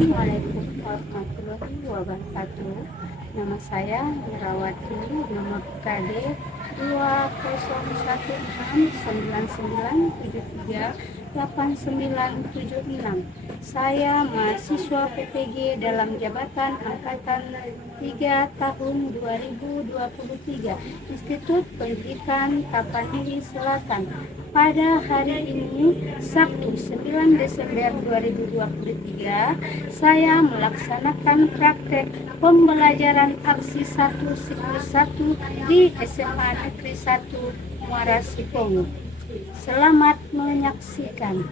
Assalamualaikum warahmatullahi wabarakatuh. Nama saya Mirawati, nomor KD 20169938976. Saya mahasiswa PPG dalam jabatan angkatan 3 tahun 2023, Institut Pendidikan Tapanuli Selatan. Pada hari ini, Sabtu 9 Desember 2023, saya melaksanakan praktek pembelajaran aksi 1 siklus 1 di SMA Negeri 1 Muara Sipongu. Selamat menyaksikan.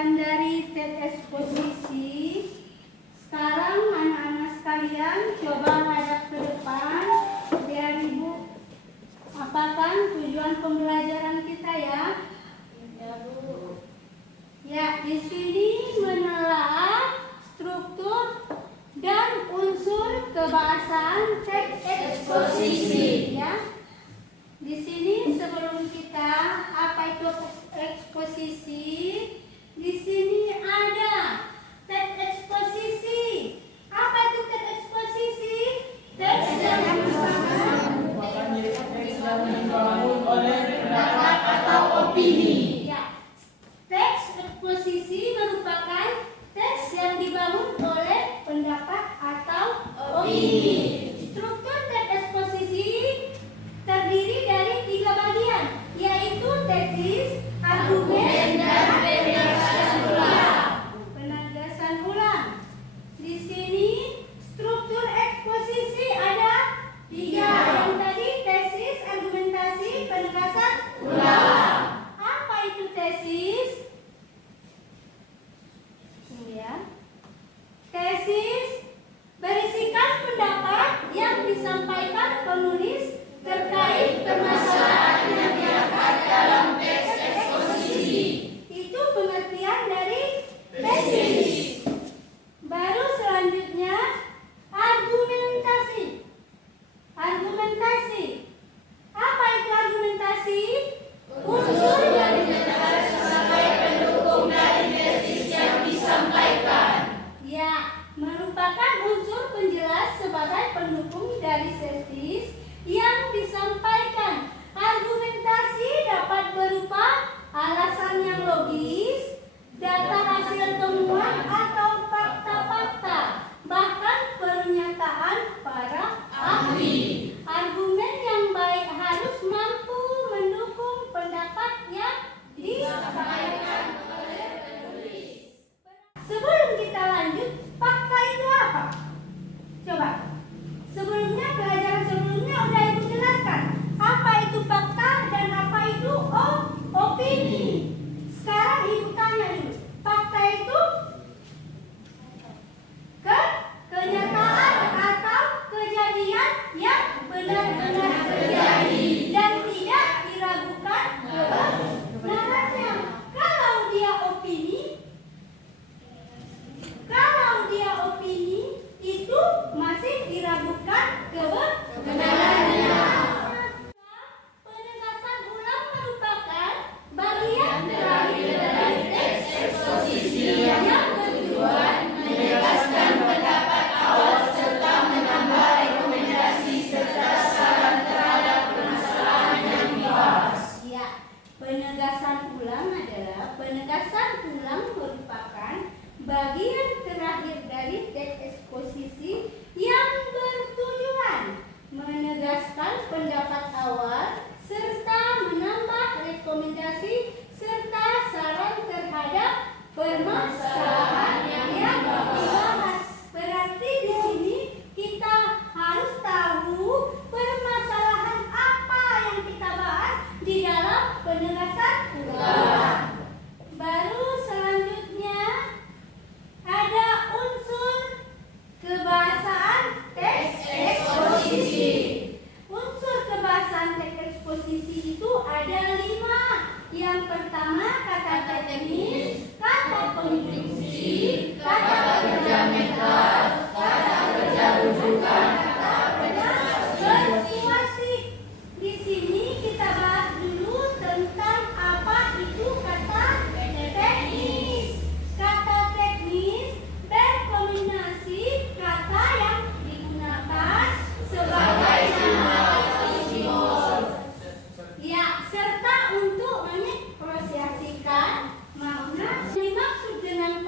Sekian dari eksposisi. Sekarang anak-anak sekalian coba hadap ke depan biar Ibu apakan tujuan pembelajaran kita ya. Ya, di sini menelaah struktur dan unsur kebahasaan teks eksposisi ya. Di sini sebelum kita apa itu eksposisi, di sini ada teks eksposisi. Apa itu teks eksposisi? Teks yang dibangun oleh pendapat atau opini. Ya, teks eksposisi merupakan teks yang dibangun oleh pendapat atau opini. Struktur teks eksposisi terdiri dari 3 bagian, yaitu tesis, argumen, dan penegasan ulang. Penegasan ulang. Di sini struktur eksposisi ada 3. Yang tadi tesis, argumentasi, penegasan ulang. Apa itu tesis? Ya. Tesis berisikan pendapat yang disampaikan penulis terkait permasalahan yang diangkat dalam teks eksposisi. Itu pengertian dari tesis. Baru selanjutnya argumentasi. Argumentasi. Apa itu argumentasi? Unsur yang dinyatakan sebagai pendukung dari tesis yang disampaikan. Ya, merupakan unsur penjelas sebagai pendukung dari tesis yang disampaikan. Argumentasi dapat berupa alasan yang logis, data hasil temuan atau fakta-fakta, bahkan pernyataan para ahli. Argumen yang baik harus mampu mendukung pendapat yang disampaikan oleh penulis. Sebelum kita lanjut, fakta itu apa? Coba. Sebelumnya, pelajaran sebelumnya udah Ibu jelaskan apa itu fakta dan apa itu opini. Sekarang Ibu tanya dulu, fakta itu kenyataan atau kejadian yang benar-benar terjadi dan tidak diragukan kebenarannya. Kalau dia opini itu masih diragukan kebenarannya. Penegasan ulang merupakan bagian terakhir dari teks eksposisi yang bertujuan menegaskan pendapat awal serta menambah rekomendasi serta saran terhadap permasalahan yang dibahas. Ya, penegasan ulang merupakan bagian terakhir dari teks eksposisi yang bertujuan menegaskan pendapat awal serta menambah rekomendasi serta saran terhadap permasalahan yang dibahas. Berarti di sini kita harus tahu permasalahan apa yang kita bahas di dalam penegasan ulang. Baru selanjutnya ada unsur kebahasaan teks eksposisi. Unsur kebahasaan teks eksposisi itu ada 5. Yang pertama kata teknis, kata konjungsi, kata kerja metod, kata kerja rujukan, kata kerja situasi. Di sini kita bahas dulu tentang apa itu kata teknis. Kata teknis berkombinasi kata yang digunakan sebagai nama atau simbol. Ya, serta untuk mengekspresiasikan makna. Dimaksud dengan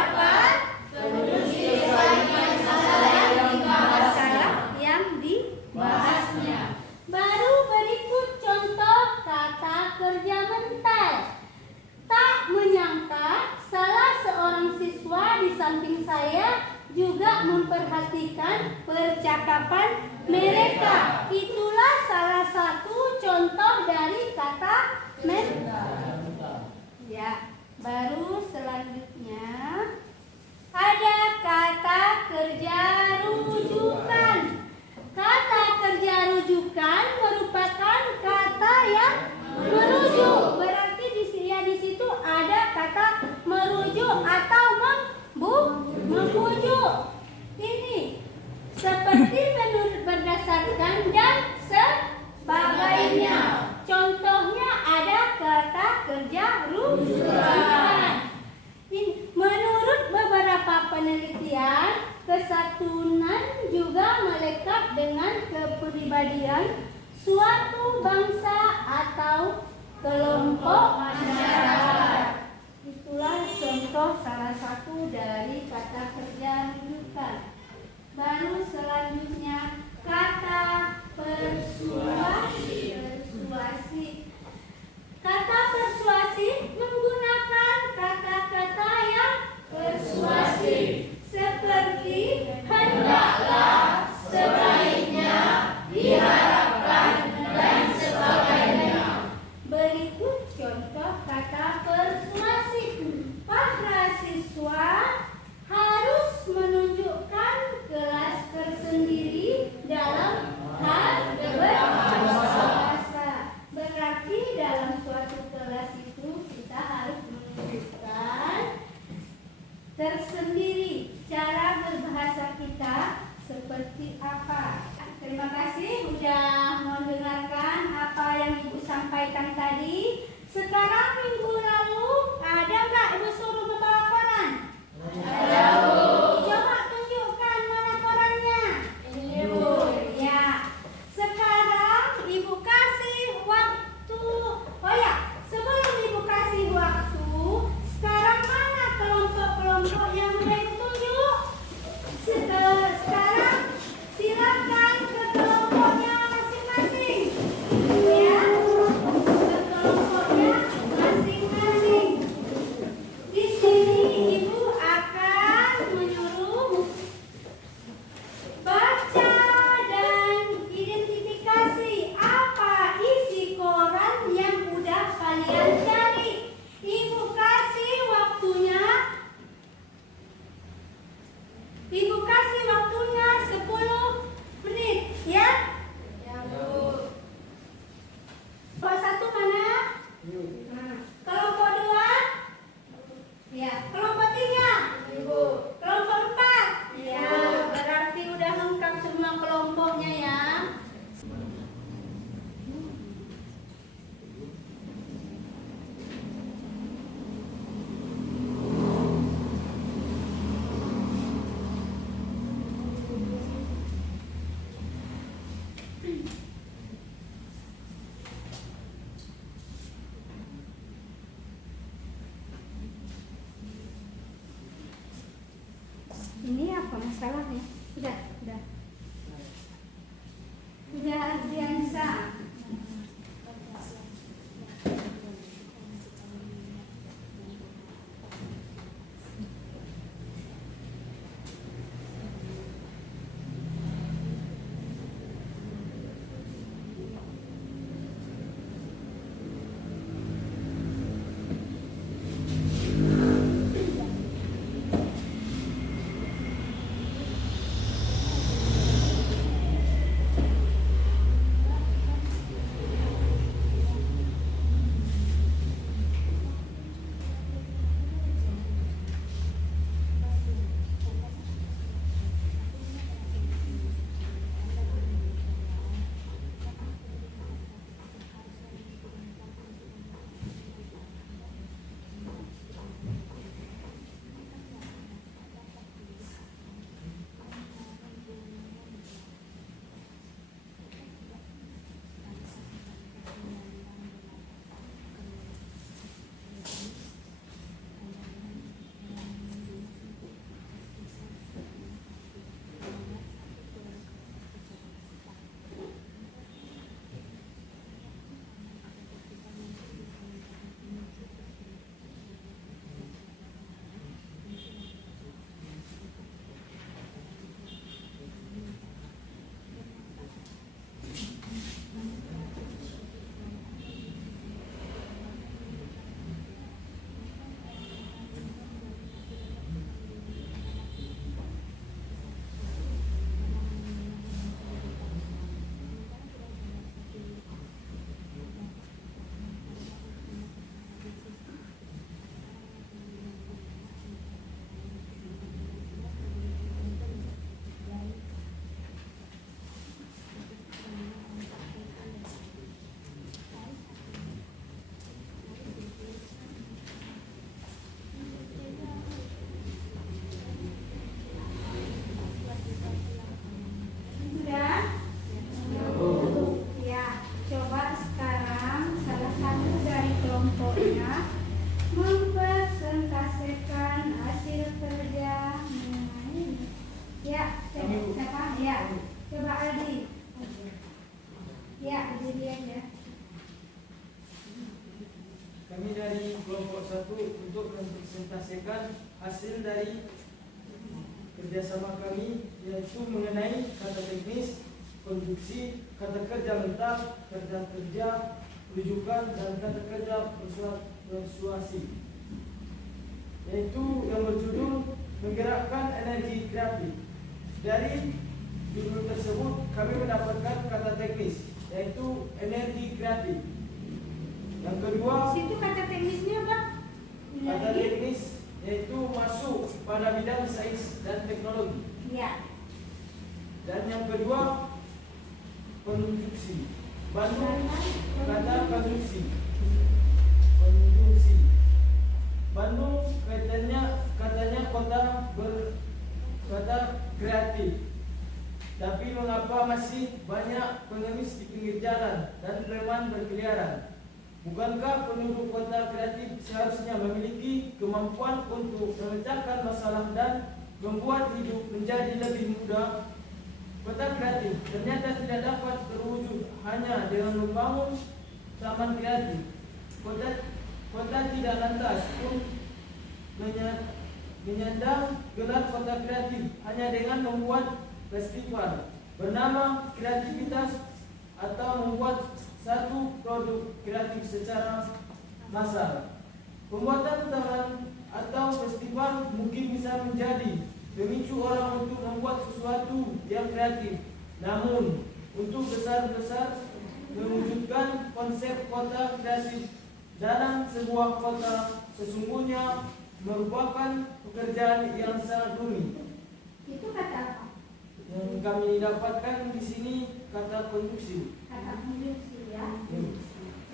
dapat masalah yang dibahasnya. Baru berikut contoh kata kerja mental. Tak menyangka salah seorang siswa di samping saya juga memperhatikan percakapan mereka. Itulah salah satu contoh dari kata mental. Ya, baru selanjutnya ada kata kerja rujukan. Kata kerja rujukan merupakan kata yang merujuk. Berarti di situ ada kata merujuk atau membujuk. Ini seperti menurut, berdasarkan dan sebagainya. Contohnya ada kata kerja rujukan. Menurut beberapa penelitian, kesatuan juga melekat dengan kepribadian suatu bangsa atau kelompok masyarakat. Itulah contoh salah satu dari kata kerja rujukan. Baru selanjutnya kata persuasi. Kata persuasi menggunakan kata-kata yang persuasif seperti hendaklah, sebaiknya, diharapkan, dan sebagainya. Berikut contoh kata persuasif. Para siswa harus menunjukkan kelas tersendiri dalam hal berbahasa. Berarti dalam suatu kelas itu kita harus menunjukkan tersendiri cara berbahasa kita seperti apa. Terima kasih sudah mendengarkan apa yang Ibu sampaikan tadi. Sekarang minggu lalu ada nggak Ibu suruh membawa koran? Ada, Bu. Coba tunjukkan mana korannya. Ini, Bu. Ya. Sekarang Ibu kasih waktu. Oh ya, sebelum Ibu kasih waktu, sekarang mana kelompok-kelompok yang udah Ibu tunjuk? Sekarang silakan ke kelompoknya masing-masing. Ya, ke kelompoknya masing-masing. Di sini Ibu akan menyuruh baca dan identifikasi apa isi koran yang udah kalian cari. Ibu kasih waktunya. Ibu kasih waktunya 10 menit, ya? Ya, Bu. Kelompok 1 mana? Kelompok 2? Ya. Kelompok 3? Ibu. Kelompok 4? Ya. Berarti udah lengkap semua kelompoknya ya. Ini apa masalahnya? Udah. Udah Ardiansa. hasil dari kerjasama kami, yaitu mengenai kata teknis, konstruksi, kata kerja mentah, kata kerja rujukan, dan kata kerja persuasi, yaitu yang berjudul menggerakkan energi kreatif. Dari judul tersebut kami mendapatkan kata teknis, yaitu energi kreatif. Yang kedua, Situ kata teknisnya apa? kata teknis yaitu masuk pada bidang sains dan teknologi. Ya. Dan yang kedua, konstruksi. Bandung, kata konstruksi. Konstruksi. Bandung katanya kota kreatif. Tapi mengapa masih banyak pengemis di pinggir jalan dan preman berkeliaran? Bukankah penduduk kota kreatif seharusnya memiliki kemampuan untuk memecahkan masalah dan membuat hidup menjadi lebih mudah? Kota kreatif ternyata tidak dapat terwujud hanya dengan membangun taman kreatif. Kota tidak lantas pun menyandang gelar kota kreatif hanya dengan membuat festival bernama kreativitas atau membuat satu produk kreatif secara massal. Pembuatan taman atau festival mungkin bisa menjadi memicu orang untuk membuat sesuatu yang kreatif. Namun, untuk besar-besar mewujudkan konsep kota kreatif dalam sebuah kota sesungguhnya merupakan pekerjaan yang sangat rumit. Itu kata apa? Yang kami dapatkan di sini kata konstruksi. Kata konstruksi ya.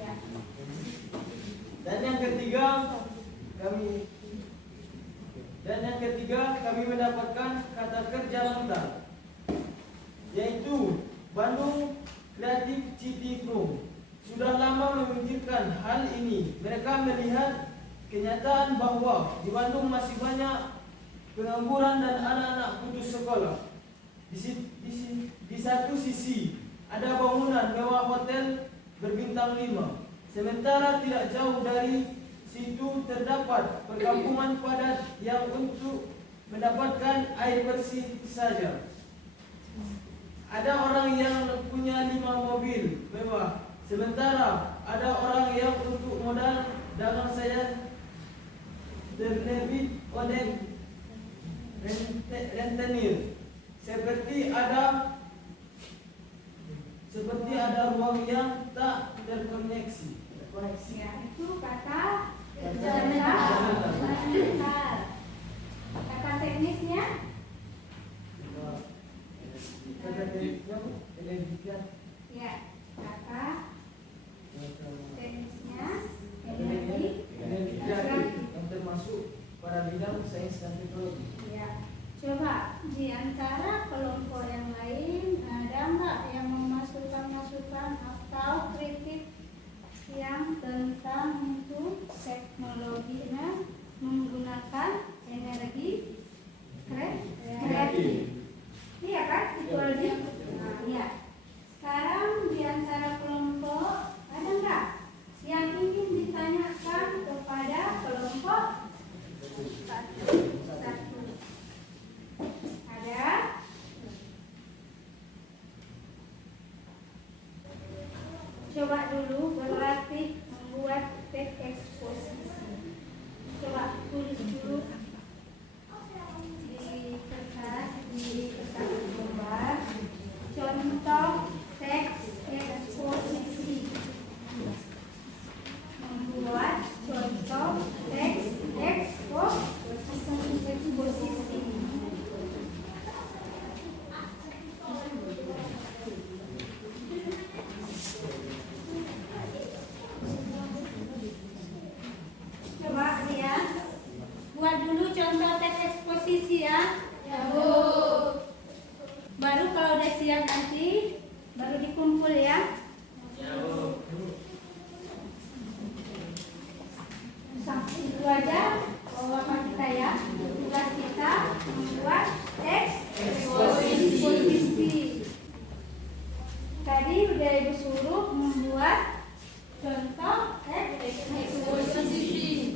Ya. Dan yang ketiga kami mendapatkan kata kerja mentah, yaitu Bandung Creative City Forum. Sudah lama memikirkan hal ini. Mereka melihat kenyataan bahwa di Bandung masih banyak pengangguran dan anak-anak putus sekolah. Di satu sisi ada bangunan mewah hotel berbintang 5, sementara tidak jauh dari situ terdapat perkampungan padat yang untuk mendapatkan air bersih saja. Ada orang yang punya 5 mobil mewah, sementara ada orang yang untuk modal dagang saya terlebih oleh rentenir. Seperti ada ruang yang tak terkoneksi. Ya, itu kata Kata mental. Kata teknisnya Kata teknisnya ya, kata teknisnya energi kreatif yang termasuk pada bidang sains dan teknologi. ya. Coba di antara kelompok yang lain ada nggak yang memasukkan masukan atau kritik yang tentang untuk teknologinya menggunakan energi kreatif? Iya kan? Itu aja. Nah, ya. Sekarang di antara kelompok ada nggak yang ingin ditanyakan kepada kelompok satu? Ada? Coba dulu berlatih membuat teks eksposisi. Coba tulis dulu di kertas gambar. Contoh teks eksposisi. Membuat contoh teks eksposisi. Coba ya, buat dulu contoh teks eksposisi ya. Ya Bu. Baru kalau udah siap nanti baru dikumpul ya. Ya Bu. Sampai itu aja bapak kita ya. Tugas kita membuat teks eksposisi. Tadi udah Ibu suruh membuat contoh teks eksposisi.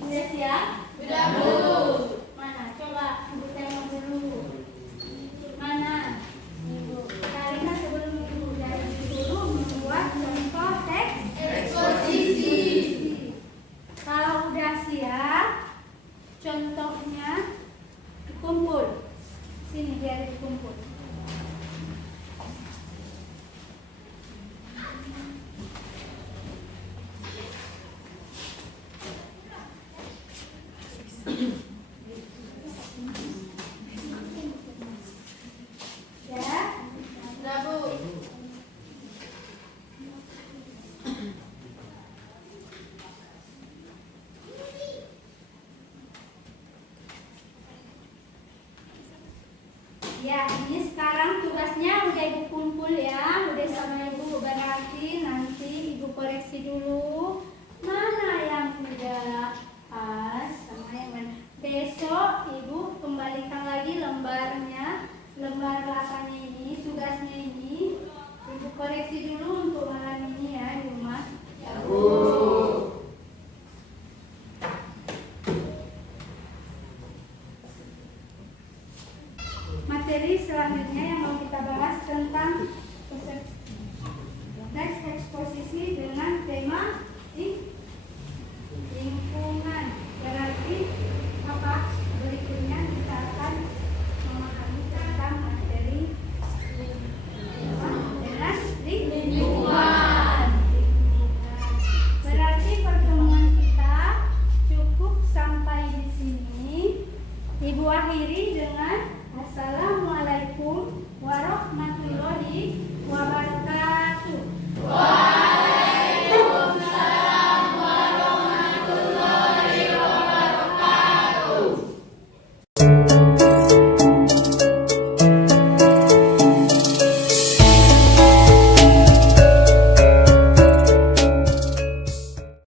Udah siap? Sudah Bu. Mana? Sini biar dikumpul. Ya. Nah, Bu. Ya, ini sekarang tugasnya udah ibu kumpul ya, udah sama ibu. Berarti nanti ibu koreksi dulu mana yang udah pas sama yang mana. Besok ibu kembalikan lagi lembarnya, lembar 8 ini, tugasnya ini. Ibu koreksi dulu untuk malam ini ya di rumah. Ya, Bu. Materi selanjutnya yang mau kita bahas tentang teks eksposisi dengan tema lingkungan. Berarti apa? Berikutnya kita akan memahami tentang materi apa? Dengan lingkungan. Berarti pertemuan kita cukup sampai di sini. Ibu akhiri